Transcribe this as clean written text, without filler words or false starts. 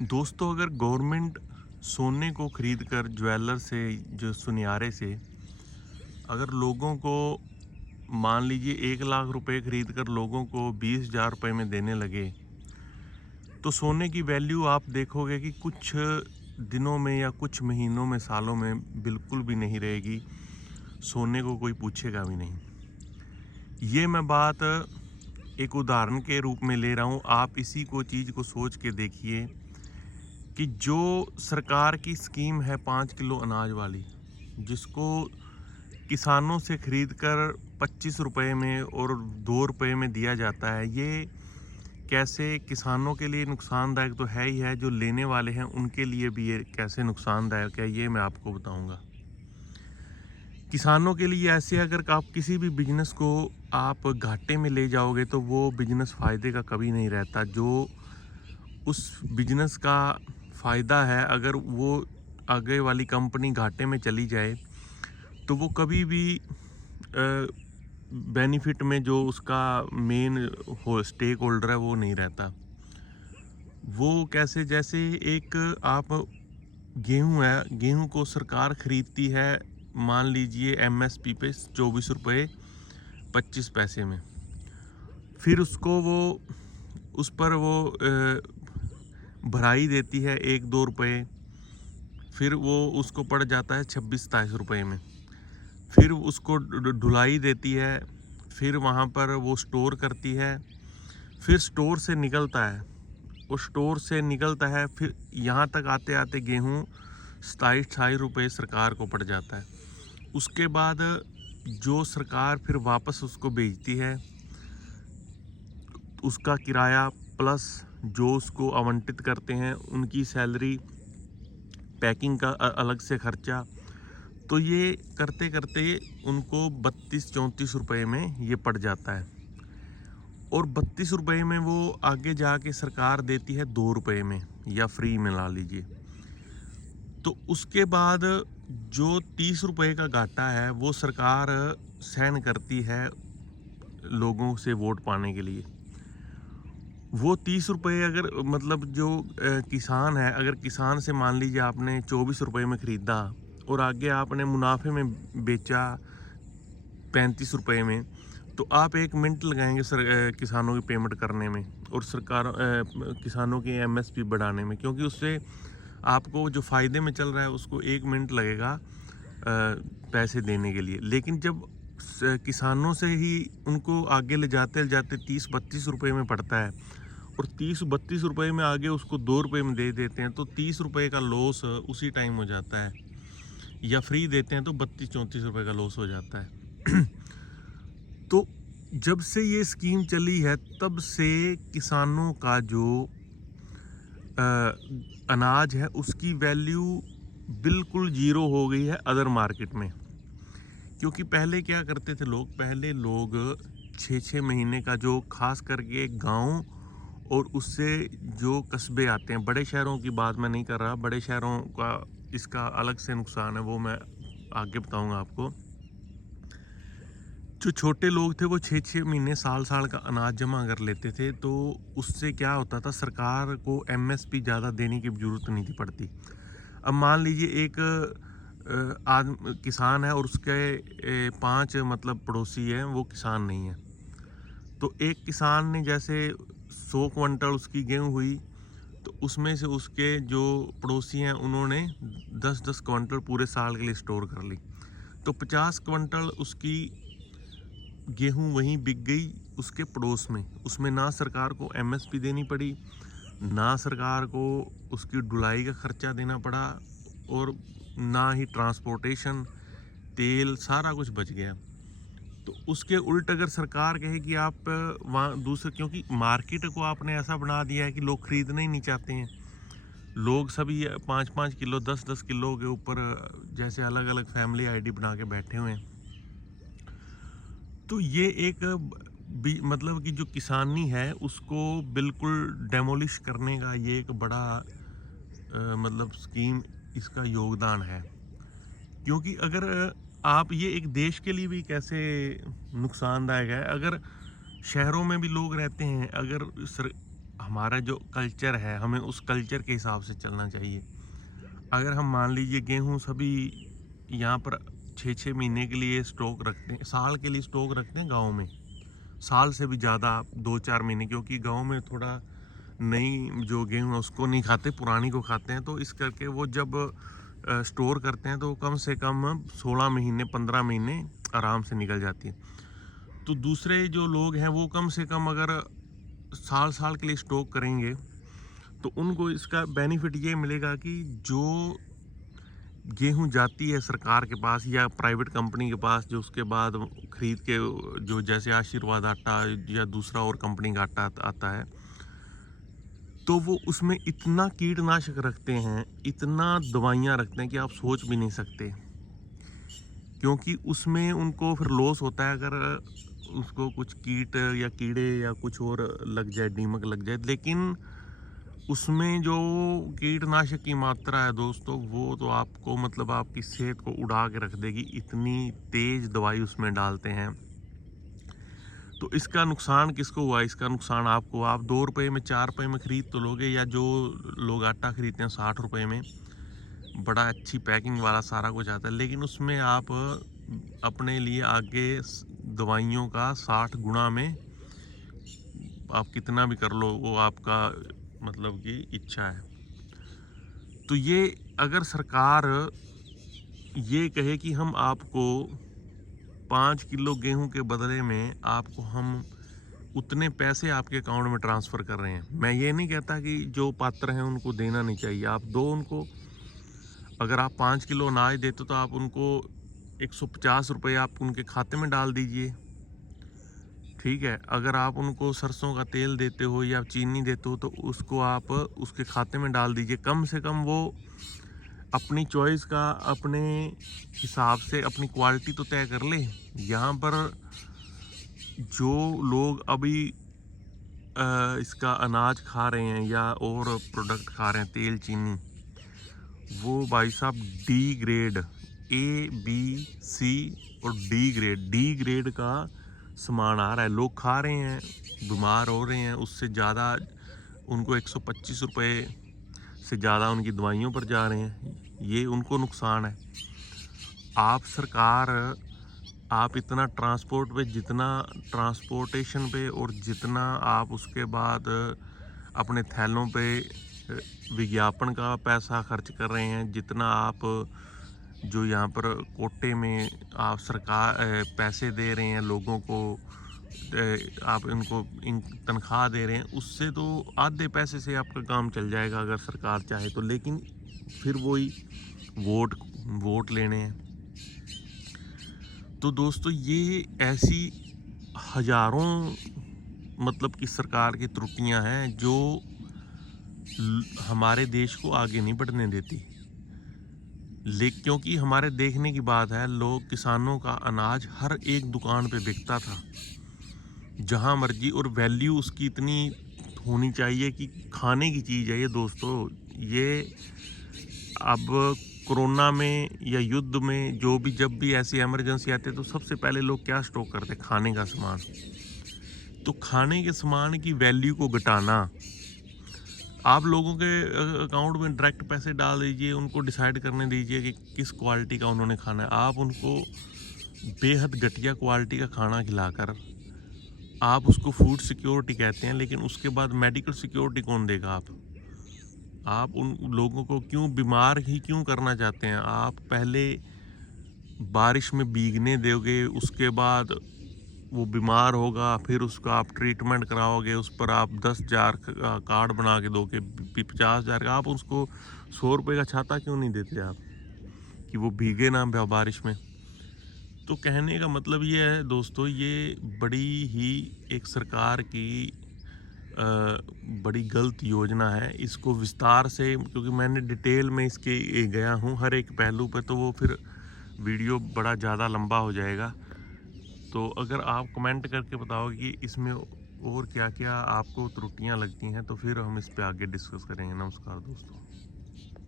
दोस्तों, अगर गवर्नमेंट सोने को खरीद कर ज्वेलर से, जो सुनियारे से, अगर लोगों को मान लीजिए 1 लाख रुपए खरीद कर लोगों को 20,000 रुपये में देने लगे, तो सोने की वैल्यू आप देखोगे कि कुछ दिनों में या कुछ महीनों में, सालों में बिल्कुल भी नहीं रहेगी। सोने को कोई पूछेगा भी नहीं। ये मैं बात एक उदाहरण के रूप में ले रहा हूँ। आप इसी को चीज़ को सोच के देखिए कि जो सरकार की स्कीम है 5 किलो अनाज वाली, जिसको किसानों से खरीद कर 25 रुपये में और 2 रुपये में दिया जाता है, ये कैसे किसानों के लिए नुकसानदायक तो है ही है, जो लेने वाले हैं उनके लिए भी ये कैसे नुकसानदायक है, ये मैं आपको बताऊंगा। किसानों के लिए ऐसे, अगर आप किसी भी बिजनेस को आप घाटे में ले जाओगे तो वो बिजनेस फ़ायदे का कभी नहीं रहता। जो उस बिजनेस का फ़ायदा है, अगर वो आगे वाली कंपनी घाटे में चली जाए तो वो कभी भी बेनिफिट में, जो उसका मेन हो स्टेक होल्डर है, वो नहीं रहता। वो कैसे, जैसे एक आप गेहूं है, गेहूं को सरकार खरीदती है, मान लीजिए एमएसपी पे 24 रुपये 25 पैसे में। फिर उसको वो उस पर वो भराई देती है 1-2 रुपये। फिर वो उसको पड़ जाता है 26-27 रुपये में। फिर उसको ढुलाई देती है। फिर वहाँ पर वो स्टोर करती है। फिर स्टोर से निकलता है, वो स्टोर से निकलता है, फिर यहाँ तक आते आते गेहूँ 27-28 रुपये सरकार को पड़ जाता है। उसके बाद जो सरकार फिर वापस उसको बेचती है, उसका किराया प्लस जो उसको आवंटित करते हैं उनकी सैलरी, पैकिंग का अलग से खर्चा, तो ये करते करते उनको 32-34 रुपये में ये पड़ जाता है। और 32 रुपये में वो आगे जाके सरकार देती है 2 रुपये में, या फ्री में ला लीजिए। तो उसके बाद जो 30 रुपये का घाटा है वो सरकार सहन करती है लोगों से वोट पाने के लिए। वो 30 रुपये, अगर मतलब जो किसान है, अगर किसान से मान लीजिए आपने 24 रुपये में ख़रीदा और आगे आपने मुनाफे में बेचा 35 रुपये में, तो आप 1 मिनट लगाएंगे किसानों की पेमेंट करने में और सरकार किसानों की एमएसपी बढ़ाने में, क्योंकि उससे आपको जो फ़ायदे में चल रहा है उसको 1 मिनट लगेगा पैसे देने के लिए। लेकिन जब किसानों से ही उनको आगे ले जाते 30-32 रुपये में पड़ता है, और 30-32 रुपये में आगे उसको 2 रुपये में दे देते हैं, तो 30 रुपये का लॉस उसी टाइम हो जाता है। या फ्री देते हैं तो 32-34 रुपये का लॉस हो जाता है। तो जब से ये स्कीम चली है, तब से किसानों का जो अनाज है उसकी वैल्यू बिल्कुल ज़ीरो हो गई है अदर मार्केट में। क्योंकि पहले क्या करते थे लोग, पहले लोग 6-6 महीने का, जो खास करके गांव और उससे जो कस्बे आते हैं, बड़े शहरों की बात मैं नहीं कर रहा, बड़े शहरों का इसका अलग से नुकसान है, वो मैं आगे बताऊंगा आपको। जो छोटे लोग थे वो 6-6 महीने, साल का अनाज जमा कर लेते थे, तो उससे क्या होता था, सरकार को एमएसपी ज़्यादा देने की ज़रूरत नहीं थी पड़ती। अब मान लीजिए एक किसान है और उसके 5 मतलब पड़ोसी हैं, वो किसान नहीं है। तो एक किसान ने जैसे 100 क्विंटल उसकी गेहूँ हुई, तो उसमें से उसके जो पड़ोसी हैं उन्होंने 10-10 क्विंटल पूरे साल के लिए स्टोर कर ली। तो 50 क्विंटल उसकी गेहूं वहीं बिक गई उसके पड़ोस में। उसमें ना सरकार को एमएसपी देनी पड़ी, ना सरकार को उसकी ढुलाई का खर्चा देना पड़ा, और ना ही ट्रांसपोर्टेशन, तेल, सारा कुछ बच गया। तो उसके उल्ट अगर सरकार कहे कि आप वहाँ दूसरे, क्योंकि मार्केट को आपने ऐसा बना दिया है कि लोग खरीदना ही नहीं चाहते हैं। लोग सभी 5-5 किलो 10-10 किलो के ऊपर जैसे अलग अलग फैमिली आईडी बना के बैठे हुए हैं। तो ये एक मतलब कि जो किसानी है उसको बिल्कुल डेमोलिश करने का ये एक बड़ा मतलब स्कीम, इसका योगदान है। क्योंकि अगर आप, ये एक देश के लिए भी कैसे नुकसानदायक है। अगर शहरों में भी लोग रहते हैं, अगर हमारा जो कल्चर है, हमें उस कल्चर के हिसाब से चलना चाहिए। अगर हम मान लीजिए गेहूँ सभी यहाँ पर 6-6 महीने के लिए स्टॉक रखते हैं, साल के लिए स्टॉक रखते हैं गाँव में, साल से भी ज़्यादा 2-4 महीने, क्योंकि गाँव में थोड़ा नई जो गेहूँ है उसको नहीं खाते, पुरानी को खाते हैं। तो इस करके वो जब स्टोर करते हैं तो कम से कम 16 महीने 15 महीने आराम से निकल जाती है। तो दूसरे जो लोग हैं वो कम से कम अगर साल साल के लिए स्टॉक करेंगे तो उनको इसका बेनिफिट ये मिलेगा कि जो गेहूं जाती है सरकार के पास या प्राइवेट कंपनी के पास, जो उसके बाद खरीद के, जो जैसे आशीर्वाद आटा या दूसरा और कंपनी का आटा आता है, तो वो उसमें इतना कीटनाशक रखते हैं, इतना दवाइयाँ रखते हैं कि आप सोच भी नहीं सकते। क्योंकि उसमें उनको फिर लॉस होता है अगर उसको कुछ कीट या कीड़े या कुछ और लग जाए, दीमक लग जाए। लेकिन उसमें जो कीटनाशक की मात्रा है दोस्तों, वो तो आपको मतलब आपकी सेहत को उड़ा के रख देगी, इतनी तेज दवाई उसमें डालते हैं। तो इसका नुकसान किसको हुआ? इसका नुकसान आपको। आप 2 रुपये में 4 रुपये में खरीद तो लोगे, या जो लोग आटा खरीदते हैं 60 रुपये में, बड़ा अच्छी पैकिंग वाला सारा कुछ आता है, लेकिन उसमें आप अपने लिए आगे दवाइयों का 60 गुना में आप कितना भी कर लो, वो आपका मतलब कि इच्छा है। तो ये अगर सरकार ये कहे कि हम आपको 5 किलो गेहूं के बदले में आपको हम उतने पैसे आपके अकाउंट में ट्रांसफ़र कर रहे हैं, मैं ये नहीं कहता कि जो पात्र हैं उनको देना नहीं चाहिए, आप दो उनको। अगर आप 5 किलो अनाज देते तो आप उनको 150 रुपये आप उनके खाते में डाल दीजिए, ठीक है। अगर आप उनको सरसों का तेल देते हो या चीनी देते हो तो उसको आप उसके खाते में डाल दीजिए। कम से कम वो अपनी चॉइस का, अपने हिसाब से अपनी क्वालिटी तो तय कर ले। यहाँ पर जो लोग अभी इसका अनाज खा रहे हैं या और प्रोडक्ट खा रहे हैं, तेल चीनी, वो भाई साहब डी ग्रेड, ABC और डी ग्रेड का सामान आ रहा है। लोग खा रहे हैं, बीमार हो रहे हैं, उससे ज़्यादा उनको 125 रुपये से ज़्यादा उनकी दवाइयों पर जा रहे हैं, ये उनको नुकसान है। आप सरकार, आप इतना ट्रांसपोर्ट पे, जितना ट्रांसपोर्टेशन पे और जितना आप उसके बाद अपने थैलों पे विज्ञापन का पैसा खर्च कर रहे हैं, जितना आप जो यहाँ पर कोटे में आप सरकार पैसे दे रहे हैं लोगों को, आप इनको तनख्वाह दे रहे हैं, उससे तो आधे पैसे से आपका काम चल जाएगा अगर सरकार चाहे तो। लेकिन फिर वही वोट लेने हैं। तो दोस्तों ये ऐसी हजारों मतलब कि सरकार की त्रुटियां हैं जो हमारे देश को आगे नहीं बढ़ने देती। क्योंकि हमारे देखने की बात है, लोग, किसानों का अनाज हर एक दुकान पे बिकता था, जहां मर्जी, और वैल्यू उसकी इतनी होनी चाहिए कि खाने की चीज़ है ये दोस्तों। ये अब कोरोना में या युद्ध में जब भी ऐसी इमरजेंसी आती है तो सबसे पहले लोग क्या स्टॉक करते हैं? खाने का सामान। तो खाने के सामान की वैल्यू को घटाना, आप लोगों के अकाउंट में डायरेक्ट पैसे डाल दीजिए, उनको डिसाइड करने दीजिए कि किस क्वालिटी का उन्होंने खाना है। आप उनको बेहद घटिया क्वालिटी का खाना खिलाकर आप उसको फूड सिक्योरिटी कहते हैं, लेकिन उसके बाद मेडिकल सिक्योरिटी कौन देगा? आप उन लोगों को क्यों बीमार ही क्यों करना चाहते हैं? आप पहले बारिश में भीगने दोगे, उसके बाद वो बीमार होगा, फिर उसका आप ट्रीटमेंट कराओगे, उस पर आप 10,000 का कार्ड बना के दोगे, 50,000 का। आप उसको 100 रुपये का छाता क्यों नहीं देते आप, कि वो भीगे ना बारिश में? तो कहने का मतलब ये है दोस्तों, ये बड़ी ही एक सरकार की बड़ी गलत योजना है। इसको विस्तार से, क्योंकि मैंने डिटेल में इसके गया हूँ हर एक पहलू पे, तो वो फिर वीडियो बड़ा ज़्यादा लंबा हो जाएगा। तो अगर आप कमेंट करके बताओ कि इसमें और क्या क्या आपको त्रुटियां लगती हैं, तो फिर हम इस पे आगे डिस्कस करेंगे। नमस्कार दोस्तों।